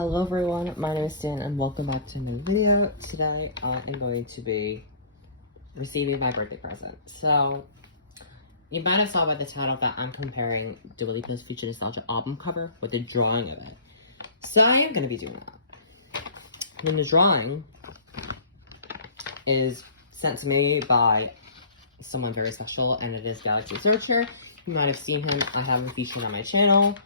Hello everyone, my name is Stan and welcome back to a new video. Today I am going to be receiving my birthday present. So, you might have saw by the title that I'm comparing Dua Lipa's Future Nostalgia album cover with the drawing of it. So I am going to be doing that. And the drawing is sent to me by someone very special, and it is Galaxy Searcher. You might have seen him. I have him featured on my channel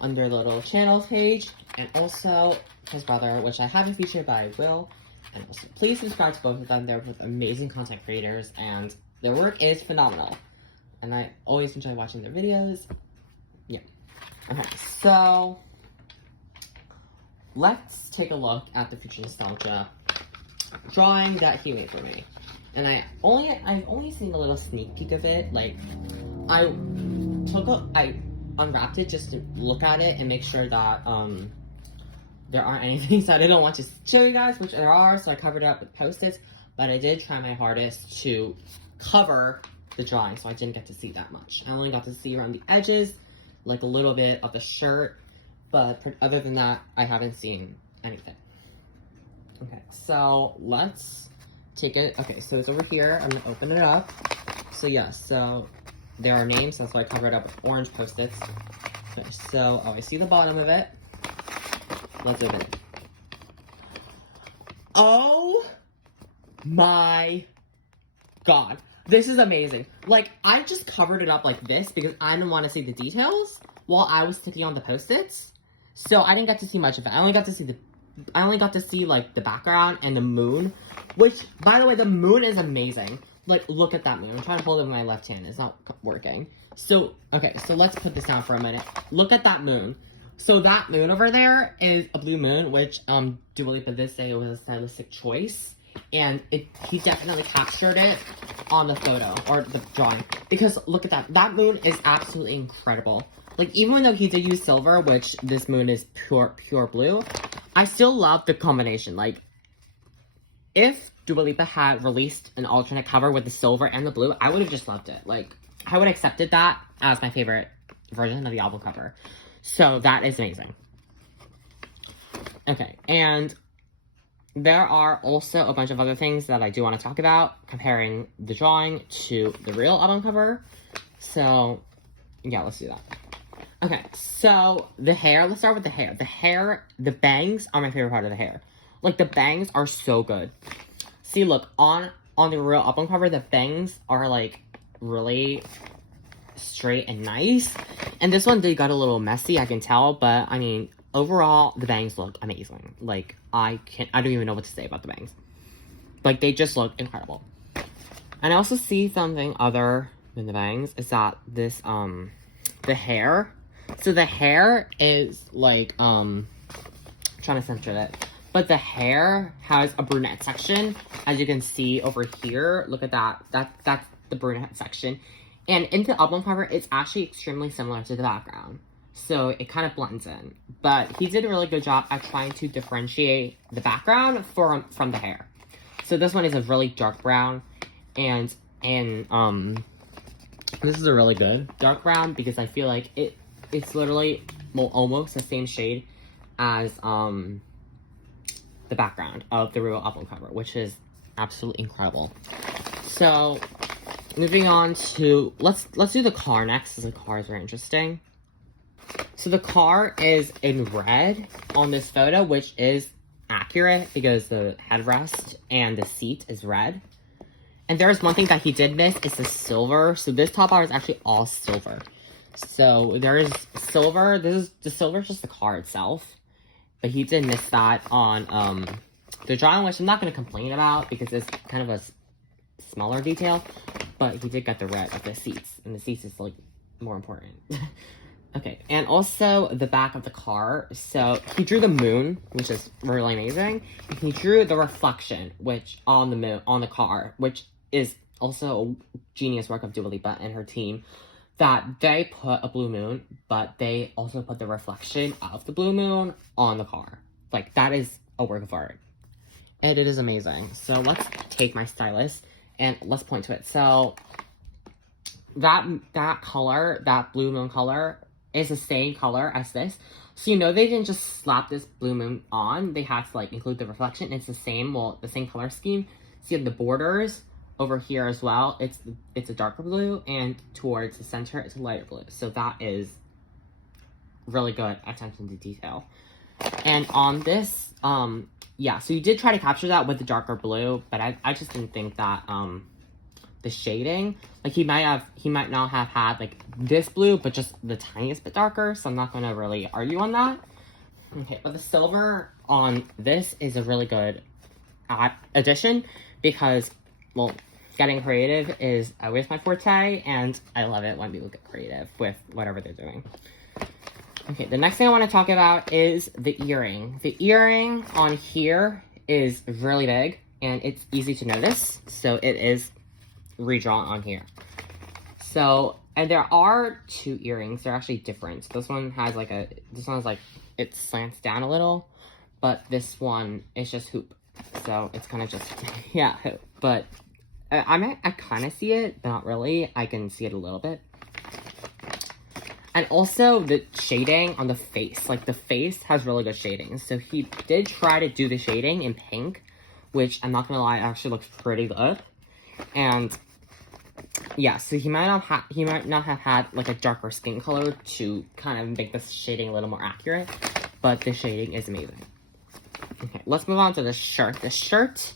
under the little channels page, and also his brother, which I haven't featured, but I will. And also, please subscribe to both of them. They're both amazing content creators, and their work is phenomenal. And I always enjoy watching their videos. Yeah. Okay, so let's take a look at the Future Nostalgia drawing that he made for me. And I've only seen a little sneak peek of it. Like, I unwrapped it just to look at it and make sure that there aren't any things that I don't want to show you guys, which there are, so I covered it up with Post-its, but I did try my hardest to cover the drawing, so I didn't get to see that much. I only got to see around the edges, like a little bit of the shirt, but other than that, I haven't seen anything. Okay, so let's take it. Okay, so it's over here. I'm gonna open it up. So yeah, so there are names, that's why I covered it up with orange Post-its. Okay, so, I see the bottom of it. Let's open it. Oh my god. This is amazing. Like, I just covered it up like this because I didn't want to see the details while I was sticking on the Post-its. So I didn't get to see much of it. I only got to see like the background and the moon, which, by the way, the moon is amazing. Like, look at that moon. I'm trying to hold it with my left hand. It's not working. So, okay, so let's put this down for a minute. Look at that moon. So that moon over there is a blue moon, which Dua Lipa did say it was a stylistic choice. And he definitely captured it on the photo, or the drawing. Because, look at that. That moon is absolutely incredible. Like, even though he did use silver, which this moon is pure blue, I still love the combination. Like, if Dua Lipa had released an alternate cover with the silver and the blue, I would have just loved it. Like, I would have accepted that as my favorite version of the album cover. So, that is amazing. Okay, and there are also a bunch of other things that I do want to talk about, comparing the drawing to the real album cover. So, yeah, let's do that. Okay, so the hair, let's start with the hair. The bangs are my favorite part of the hair. Like, the bangs are so good. See, look, on the real album cover, the bangs are, like, really straight and nice. And this one, they got a little messy, I can tell. But, I mean, overall, the bangs look amazing. Like, I don't even know what to say about the bangs. Like, they just look incredible. And I also see something other than the bangs, is that this, the hair. So, the hair is, like, trying to censor it. But the hair has a brunette section, as you can see over here. Look at that. That's the brunette section. And in the album cover, it's actually extremely similar to the background. So it kind of blends in. But he did a really good job at trying to differentiate the background from the hair. So this one is a really dark brown. And this is a really good dark brown because I feel like it's literally almost the same shade as the background of the real album cover, which is absolutely incredible. So, moving on to, let's do the car next, because the car is very interesting. So the car is in red on this photo, which is accurate because the headrest and the seat is red. And there's one thing that he did miss, is the silver. So this top bar is actually all silver. So there is silver. The silver is just the car itself. But he did miss that on the drawing, which I'm not going to complain about because it's kind of a smaller detail. But he did get the red of the seats. And the seats is, like, more important. Okay, and also the back of the car. So he drew the moon, which is really amazing. And he drew the reflection, which on the moon, on the car, which is also a genius work of Dua Lipa and her team. That they put a blue moon, but they also put the reflection of the blue moon on the car. Like, that is a work of art. And it is amazing. So let's take my stylus and let's point to it. So that color, that blue moon color, is the same color as this, So you know they didn't just slap this blue moon on. They had to like include the reflection. It's the same, well, the same color scheme. See the borders over here as well. It's a darker blue, and towards the center it's a lighter blue. So that is really good attention to detail. And on this, yeah, so you did try to capture that with the darker blue, but I just didn't think that the shading, like he might not have had like this blue, but just the tiniest bit darker, so I'm not gonna really argue on that. Okay, but the silver on this is a really good addition because, well, getting creative is always my forte, and I love it when people get creative with whatever they're doing. Okay, the next thing I want to talk about is the earring. The earring on here is really big, and it's easy to notice, so it is redrawn on here. So, and there are two earrings. They're actually different. This one has like it slants down a little, but this one is just hoop. So it's kind of just, yeah, hoop. But I kind of see it, but not really. I can see it a little bit. And also the shading on the face, like the face has really good shading. So he did try to do the shading in pink, which I'm not gonna lie, actually looks pretty good. And yeah, so he might not have had like a darker skin color to kind of make this shading a little more accurate, but the shading is amazing. Okay, let's move on to the shirt. The shirt,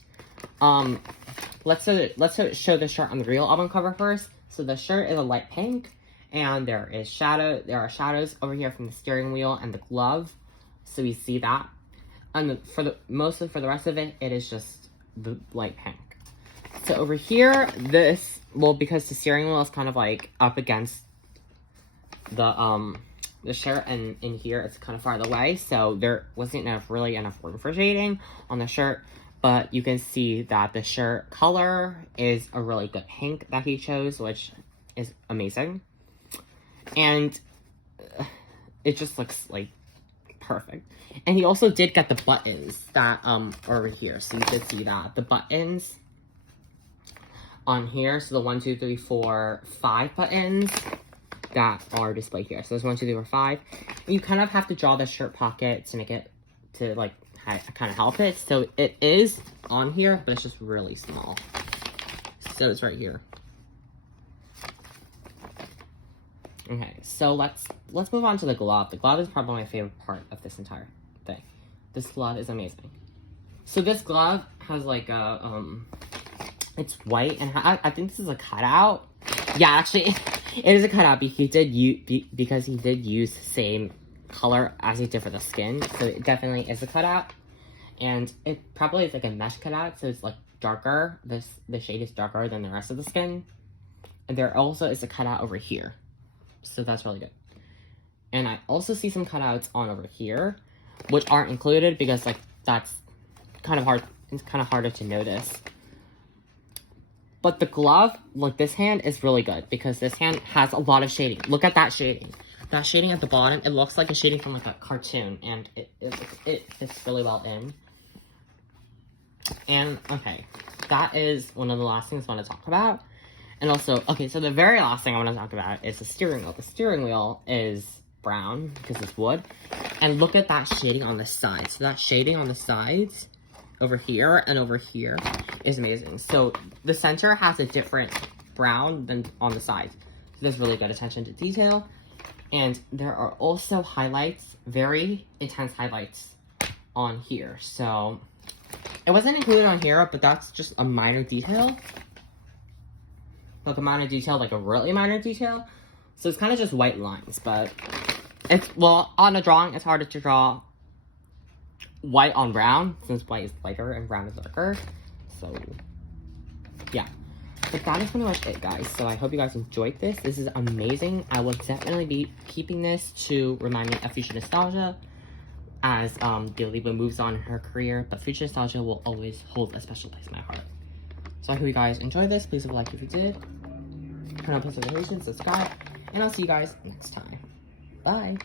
let's show the shirt on the real album cover first. So the shirt is a light pink. And there are shadows over here from the steering wheel and the glove, so we see that. And for the rest of it, it is just the light pink. So over here, because the steering wheel is kind of like up against the shirt, and in here it's kind of farther away, so there wasn't really enough room for shading on the shirt. But you can see that the shirt color is a really good pink that he chose, which is amazing. And it just looks like perfect. And he also did get the buttons that are over here. So you could see that the buttons on here, so the 1, 2, 3, 4, 5 buttons that are displayed here. So there's 1, 2, 3, 4, 5. And you kind of have to draw the shirt pocket to make it like kind of help it. So it is on here, but it's just really small. So it's right here. Okay, so let's move on to the glove. The glove is probably my favorite part of this entire thing. This glove is amazing. So this glove has like a it's white, and I think this is a cutout. Yeah, actually, it is a cutout because he did use the same color as he did for the skin. So it definitely is a cutout, and it probably is like a mesh cutout, so it's like darker. The shade is darker than the rest of the skin, and there also is a cutout over here. So that's really good. And I also see some cutouts on over here, which aren't included because like that's kind of hard. It's kind of harder to notice. But the glove, like this hand, is really good because this hand has a lot of shading. Look at that shading. That shading at the bottom, it looks like a shading from like a cartoon, and it fits really well in. And okay, that is one of the last things I want to talk about. And also, okay, so the very last thing I want to talk about is the steering wheel. The steering wheel is brown because it's wood. And look at that shading on the sides. So that shading on the sides over here and over here is amazing. So the center has a different brown than on the sides. So there's really good attention to detail. And there are also highlights, very intense highlights on here. So it wasn't included on here, but that's just a minor detail. Like a minor detail, like a really minor detail. So it's kind of just white lines, but well, on a drawing, it's harder to draw white on brown, since white is lighter and brown is darker. So, yeah. But that is pretty much it, guys. So I hope you guys enjoyed this. This is amazing. I will definitely be keeping this to remind me of future nostalgia as Dialiba moves on in her career. But future nostalgia will always hold a special place in my heart. So I hope you guys enjoyed this. Please leave a like if you did. Turn on post notifications, subscribe, and I'll see you guys next time. Bye!